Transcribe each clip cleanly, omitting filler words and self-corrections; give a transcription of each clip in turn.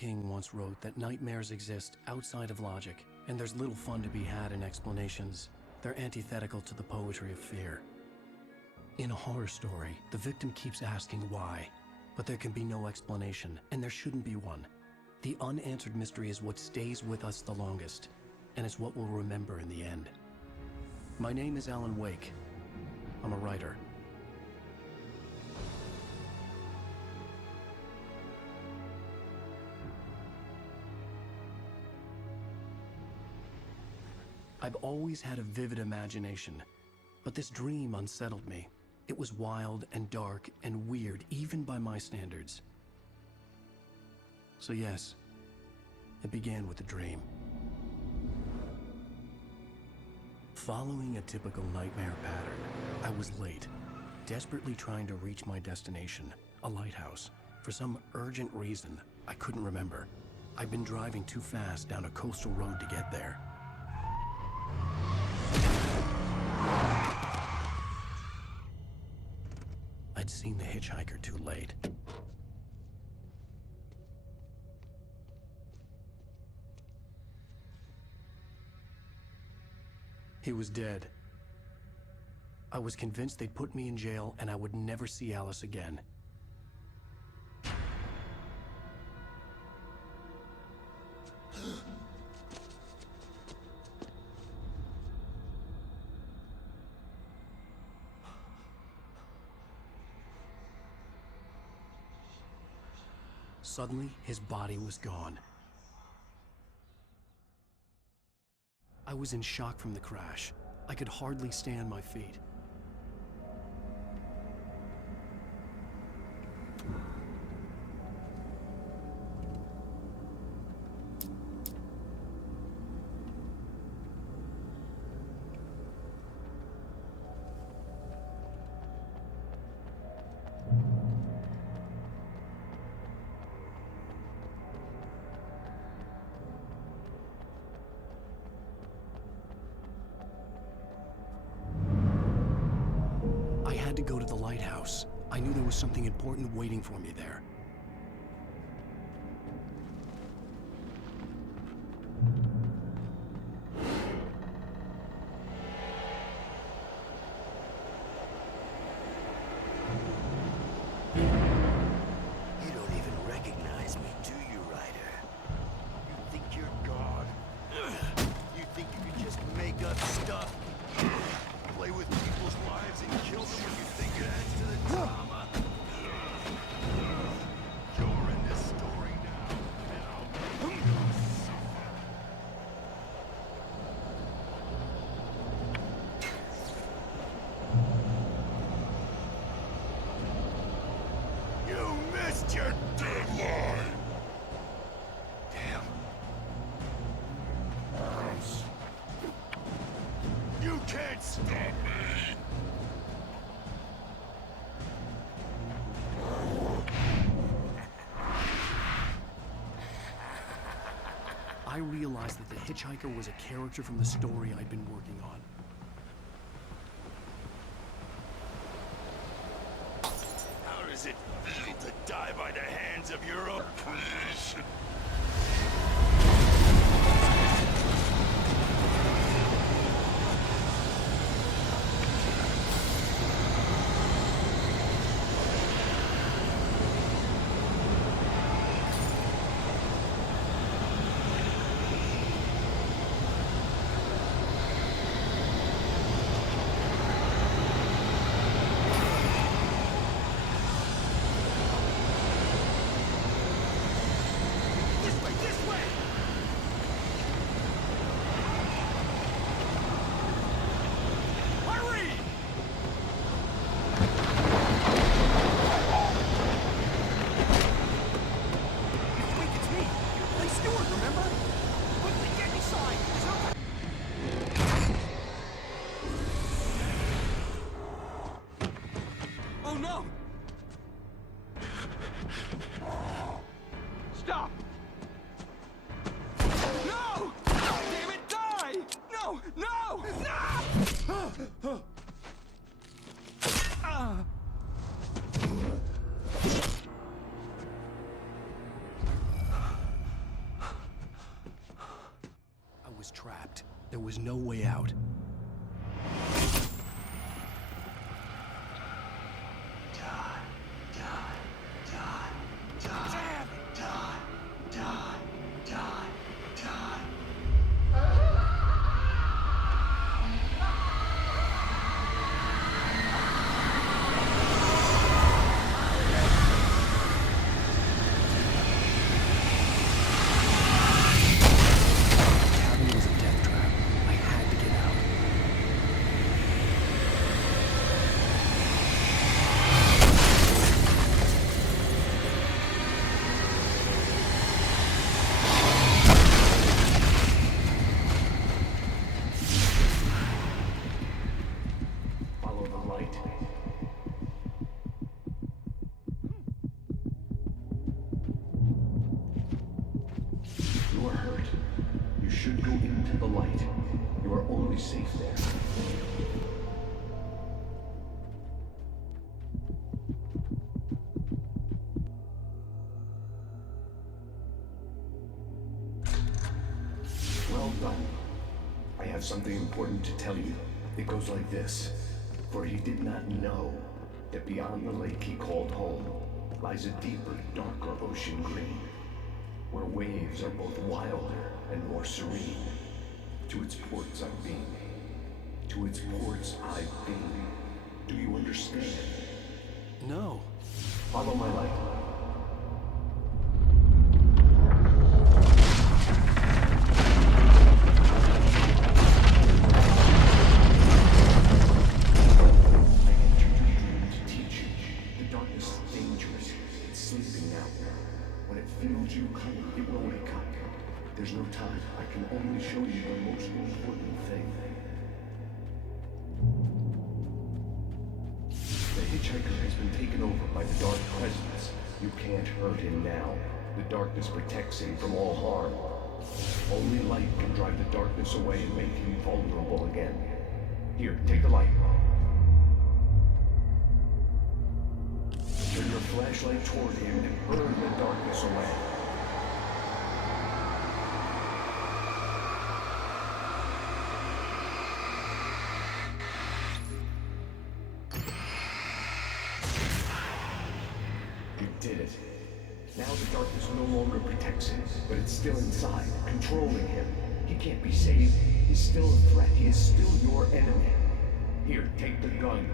King once wrote that nightmares exist outside of logic, and there's little fun to be had in explanations. They're antithetical to the poetry of fear. In a horror story, the victim keeps asking why, but there can be no explanation, and there shouldn't be one. The unanswered mystery is what stays with us the longest, and it's what we'll remember in the end. My name is Alan Wake. I'm a writer. I've always had a vivid imagination, but this dream unsettled me. It was wild and dark and weird, even by my standards. So yes, it began with a dream. Following a typical nightmare pattern, I was late, desperately trying to reach my destination, a lighthouse. For some urgent reason, I couldn't remember. I'd been driving too fast down a coastal road to get there. I'd seen the hitchhiker too late. He was dead. I was convinced they'd put me in jail and I would never see Alice again. Suddenly, his body was gone. I was in shock from the crash. I could hardly stand my feet. I had to go to the lighthouse. I knew there was something important waiting for me there. You don't even recognize me, do you, Ryder? You think you're God? You think you can just make up stuff? Play with people's lives and kill them when you think it adds to the drama? You're in this story now, and I'll make you suffer. You missed your deadline! Damn. You can't stop me! I realized that the hitchhiker was a character from the story I'd been working on. How does it feel to die by the hands of your own creation? Oh no! Stop! No! Damn it, die! No! No! No! was no way out. You are hurt. You should go into the light. You are only safe there. Well done. I have something important to tell you. It goes like this. For he did not know that beyond the lake he called home lies a deeper, darker ocean green, where waves are both wilder and more serene. To its ports I've been. To its ports I've been. Do you understand? No. Follow my light. I entered your dream to teach you. The darkness is dangerous. It's sleeping now. When it feels you coming, it will wake up. There's no time. I can only show you the most important thing. The hitchhiker has been taken over by the dark presence. You can't hurt him now. The darkness protects him from all harm. Only light can drive the darkness away and make him vulnerable again. Here, take the light. Turn your flashlight toward him and burn the darkness away. You did it. Now the darkness no longer protects him, but it's still inside, controlling him. He can't be saved. He's still a threat. He is still your enemy. Here, take the gun.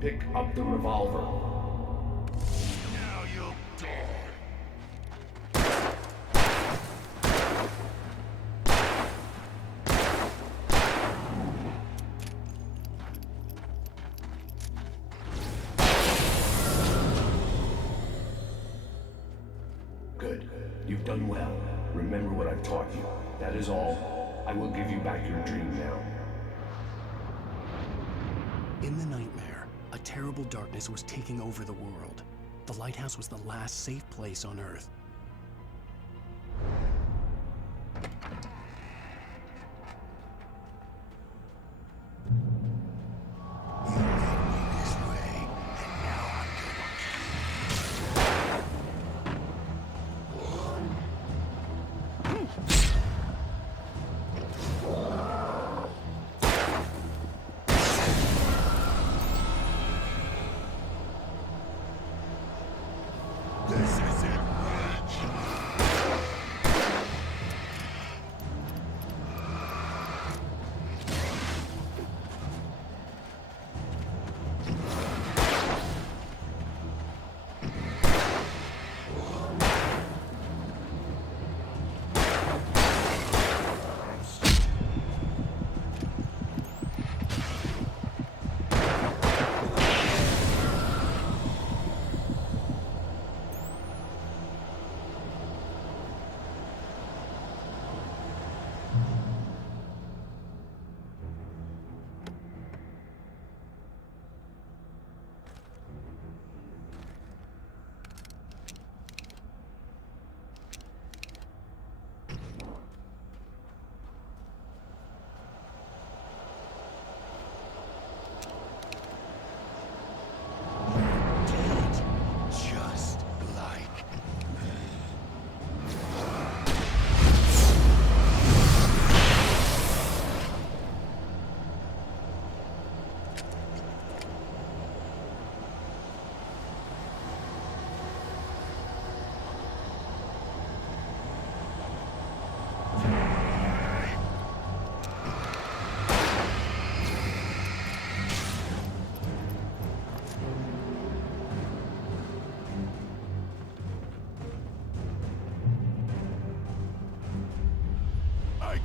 Pick up the revolver. Now you'll die. Good. You've done well. Remember what I've taught you. That is all. I will give you back your dream now. In the nightmare, a terrible darkness was taking over the world. The lighthouse was the last safe place on Earth. You led me this way, and now I'm This is it.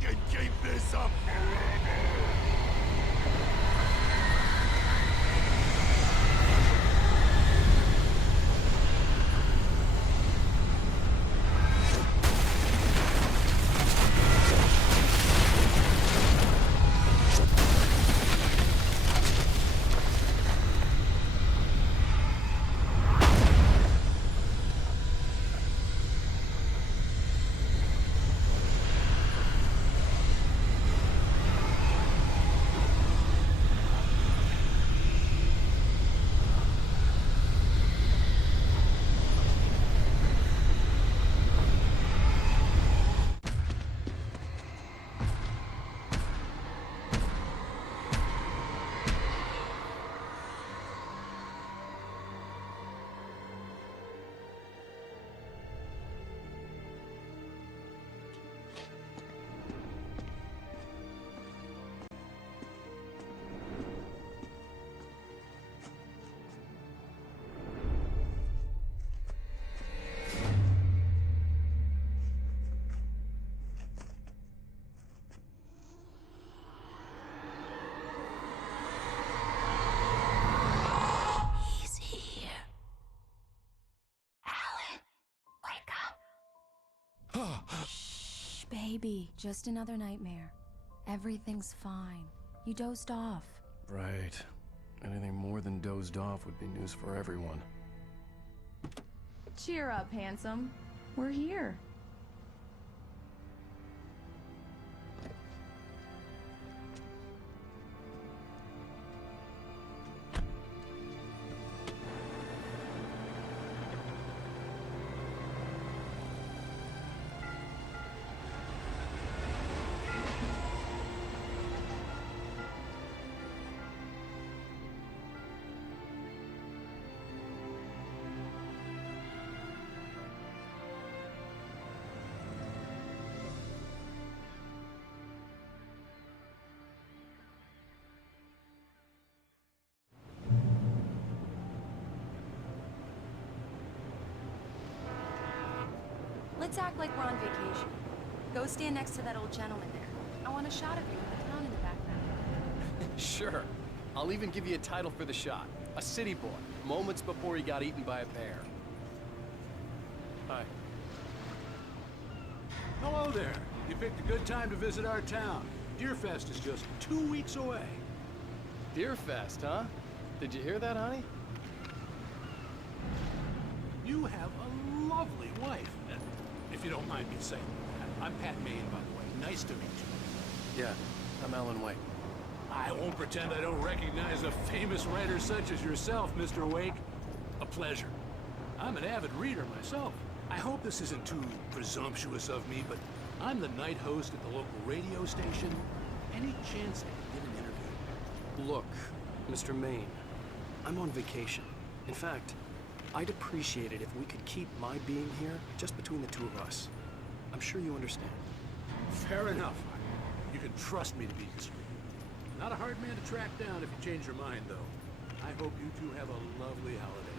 can keep this up forever! He's here. Alan, wake up. Shh, baby. Just another nightmare. Everything's fine. You dozed off. Right. Anything more than dozed off would be news for everyone. Cheer up, handsome. We're here. Let's act like we're on vacation. Go stand next to that old gentleman there. I want a shot of you with the town in the background. Sure. I'll even give you a title for the shot. A city boy, moments before he got eaten by a bear. Hi. Hello there. You picked a good time to visit our town. Deerfest is just 2 weeks away. Deerfest, huh? Did you hear that, honey? You have a lovely wife. If you don't mind me saying. I'm Pat Maine, by the way. Nice to meet you. Yeah, I'm Alan Wake. I won't pretend I don't recognize a famous writer such as yourself, Mr. Wake. A pleasure. I'm an avid reader myself. I hope this isn't too presumptuous of me, but I'm the night host at the local radio station. Any chance I can get an interview? Look, Mr. Maine, I'm on vacation. In fact, I'd appreciate it if we could keep my being here just between the two of us. I'm sure you understand. Fair enough. You can trust me to be discreet. Not a hard man to track down if you change your mind, though. I hope you two have a lovely holiday.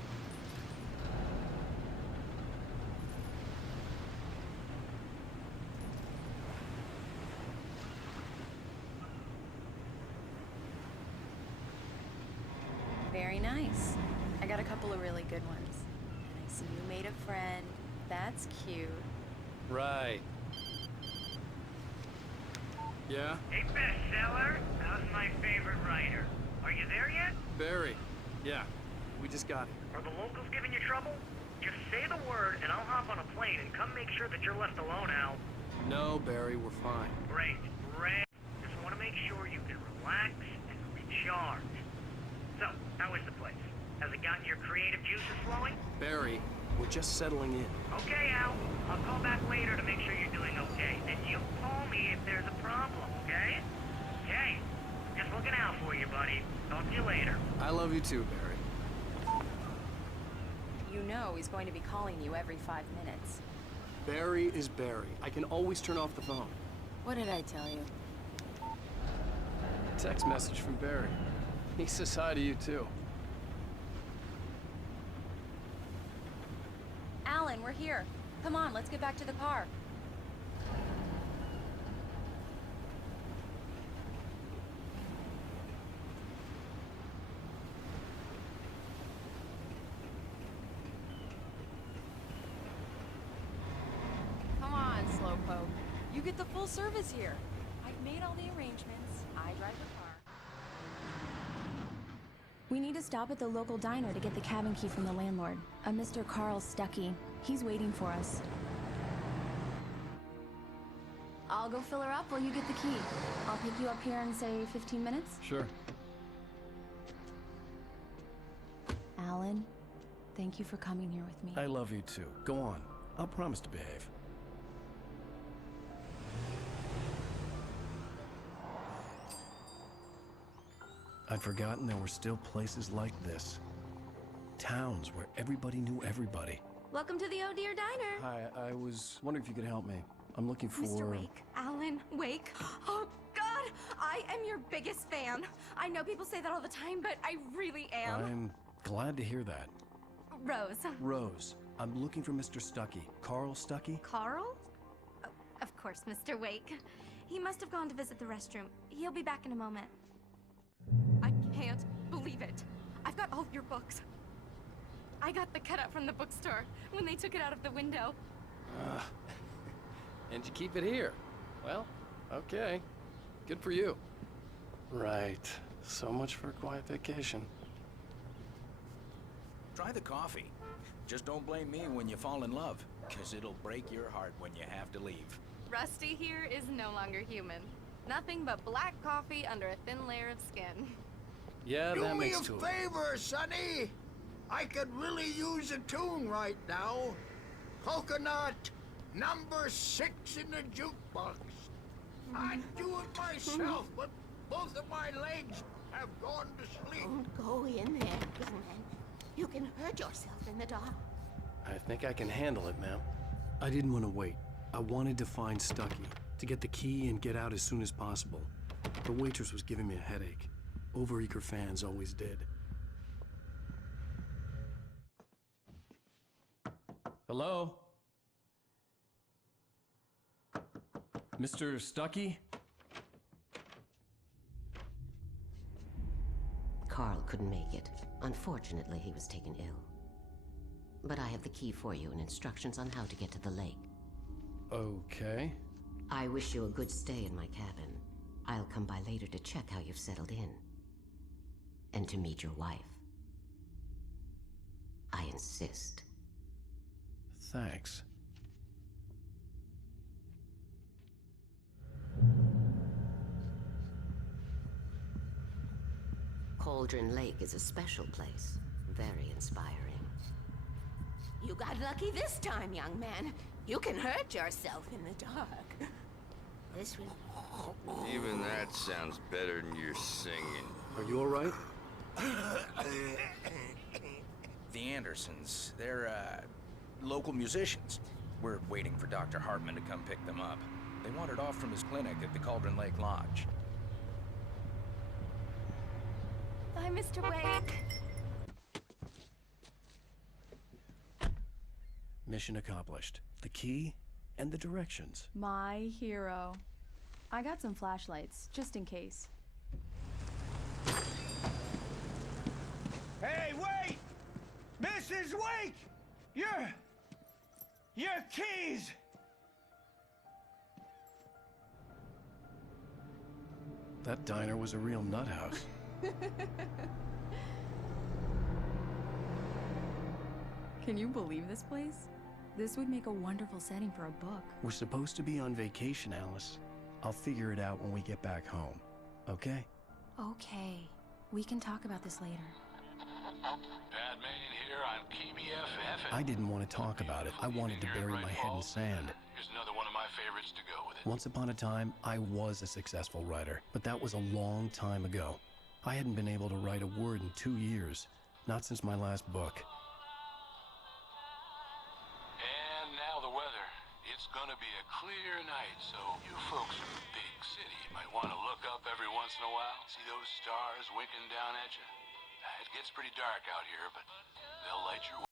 Very nice. I got a couple of really good ones. And I see you made a friend. That's cute. Right. Yeah? Hey, bestseller, how's my favorite writer? Are you there yet? Barry. Yeah, we just got here. Are the locals giving you trouble? Just say the word and I'll hop on a plane and come make sure that you're left alone, Al. No, Barry, we're fine. Great, great. Just want to make sure you can relax and recharge. So, how is the place? Has it gotten your creative juices flowing? Barry, we're just settling in. Okay, Al. I'll call back later to make sure you're doing okay. And you'll call me if there's a problem, okay? Okay. Just looking out for you, buddy. Talk to you later. I love you too, Barry. You know he's going to be calling you every 5 minutes. Barry is Barry. I can always turn off the phone. What did I tell you? Text message from Barry. He says hi to you too. Alan, we're here. Come on, let's get back to the car. get the full service here. I've made all the arrangements. I drive the car. We need to stop at the local diner to get the cabin key from the landlord, a Mr. Carl Stuckey. He's waiting for us. I'll go fill her up while you get the key. I'll pick you up here in, say, 15 minutes? Sure. Alan, thank you for coming here with me. I love you too. Go on. I'll promise to behave. I'd forgotten there were still places like this. Towns where everybody knew everybody. Welcome to the Oh Dear Diner. Hi, I was wondering if you could help me. I'm looking for... Mr. Wake. Alan Wake. Oh, God! I am your biggest fan. I know people say that all the time, but I really am. I'm glad to hear that. Rose. Rose, I'm looking for Mr. Stuckey. Carl Stuckey? Carl? Oh, of course, Mr. Wake. He must have gone to visit the restroom. He'll be back in a moment. I can't believe it. I've got all of your books. I got the cutout from the bookstore when they took it out of the window. And you keep it here. Well, okay. Good for you. Right. So much for a quiet vacation. Try the coffee. Just don't blame me when you fall in love, because it'll break your heart when you have to leave. Rusty here is no longer human. Nothing but black coffee under a thin layer of skin. Yeah, Do that me makes a two. favor, Sonny. I could really use a tune right now. Coconut, number 6 in the jukebox. I'd do it myself, but both of my legs have gone to sleep. Don't go in there, young man. You can hurt yourself in the dark. I think I can handle it, ma'am. I didn't want to wait. I wanted to find Stuckey, to get the key and get out as soon as possible. The waitress was giving me a headache. Overeager fans always did. Hello? Mr. Stuckey? Carl couldn't make it. Unfortunately, he was taken ill. But I have the key for you and instructions on how to get to the lake. Okay. I wish you a good stay in my cabin. I'll come by later to check how you've settled in. And to meet your wife. I insist. Thanks. Cauldron Lake is a special place. Very inspiring. You got lucky this time, young man. You can hurt yourself in the dark. This will... Even that sounds better than your singing. Are you all right? The Andersons, they're, local musicians. We're waiting for Dr. Hartman to come pick them up. They wandered off from his clinic at the Cauldron Lake Lodge. Bye, Mr. Wake. Mission accomplished. The key and the directions. My hero. I got some flashlights, just in case. Hey, wait! Mrs. Wake! Your keys! That diner was a real nut house. Can you believe this place? This would make a wonderful setting for a book. We're supposed to be on vacation, Alice. I'll figure it out when we get back home. Okay? Okay. We can talk about this later. Batman here on KBFF. I didn't want to talk about it. I wanted to bury my head in sand. Here's another one of my favorites to go with it. Once upon a time, I was a successful writer, but that was a long time ago. I hadn't been able to write a word in 2 years. Not since my last book. And now the weather. It's gonna be a clear night, so you folks in the big city might want to look up every once in a while. See those stars winking down at you? It gets pretty dark out here, but they'll light your way.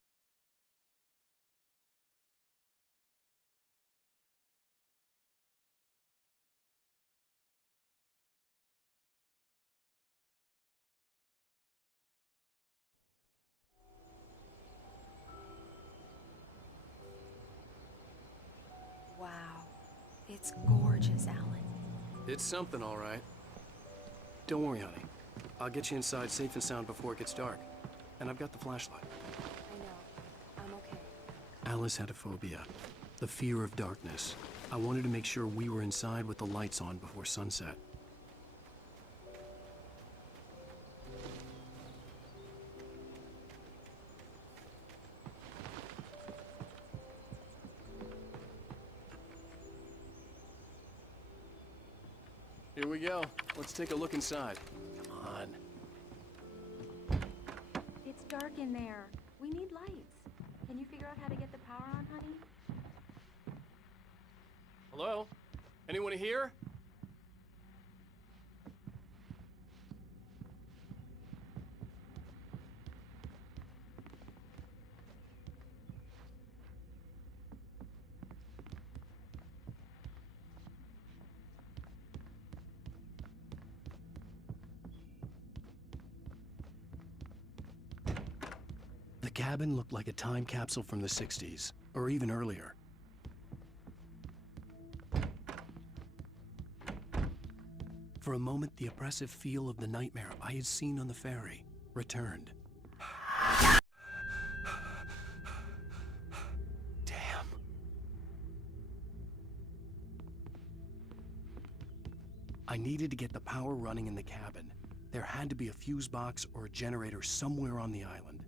Wow. It's gorgeous. gorgeous, Alan. It's something, all right. Don't worry, honey. I'll get you inside safe and sound before it gets dark. And I've got the flashlight. I know. I'm okay. Alice had a phobia. The fear of darkness. I wanted to make sure we were inside with the lights on before sunset. Here we go. Let's take a look inside. Come on. It's dark in there. We need lights. Can you figure out how to get the power on, honey? Hello? Anyone here? The cabin looked like a time capsule from the 60s, or even earlier. For a moment, the oppressive feel of the nightmare I had seen on the ferry returned. Damn. I needed to get the power running in the cabin. There had to be a fuse box or a generator somewhere on the island.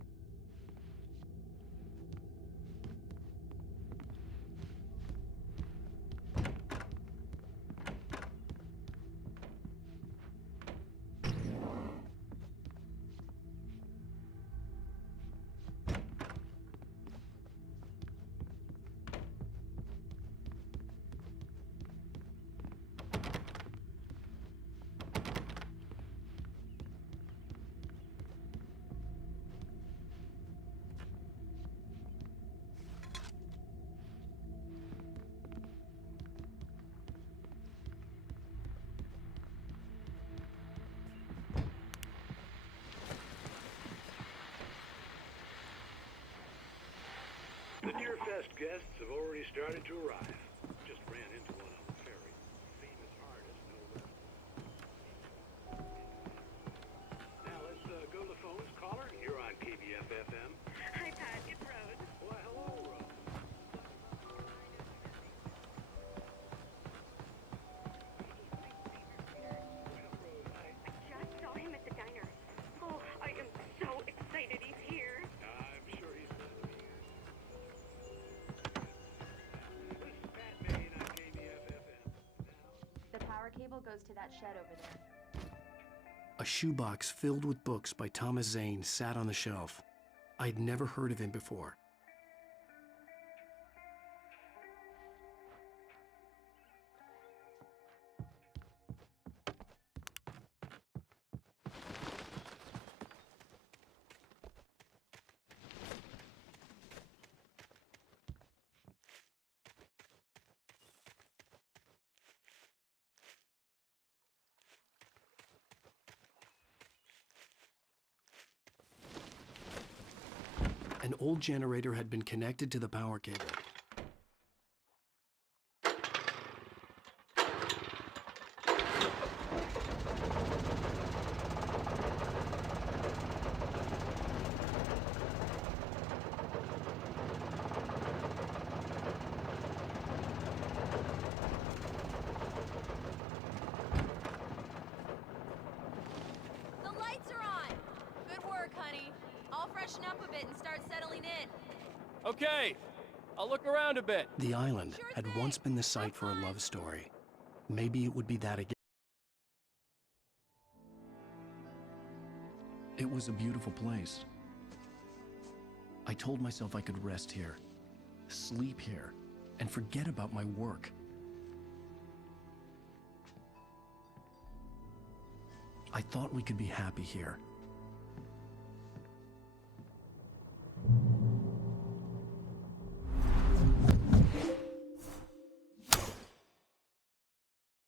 The Deer Fest guests have already started to arrive. Just ran into one on the ferry. Famous artist, no less. Now let's go to the phones. Caller, you're on KBF-FM. Hi, Pat. It's Rose. Why, hello, Rose. I just saw him at the diner. Oh, I am so excited he's here. I'm sure he's glad to be here. This is Pat Maine on KBF-FM. The power cable goes to that shed over there. A shoebox filled with books by Thomas Zane sat on the shelf. I'd never heard of him before. An old generator had been connected to the power cable. The lights are on! Good work, honey. I'll freshen up a bit and start settling in. Okay, I'll look around a bit. The island Sure had thing. once been the site for a love story. Maybe it would be that again. It was a beautiful place. I told myself I could rest here, sleep here, and forget about my work. I thought we could be happy here,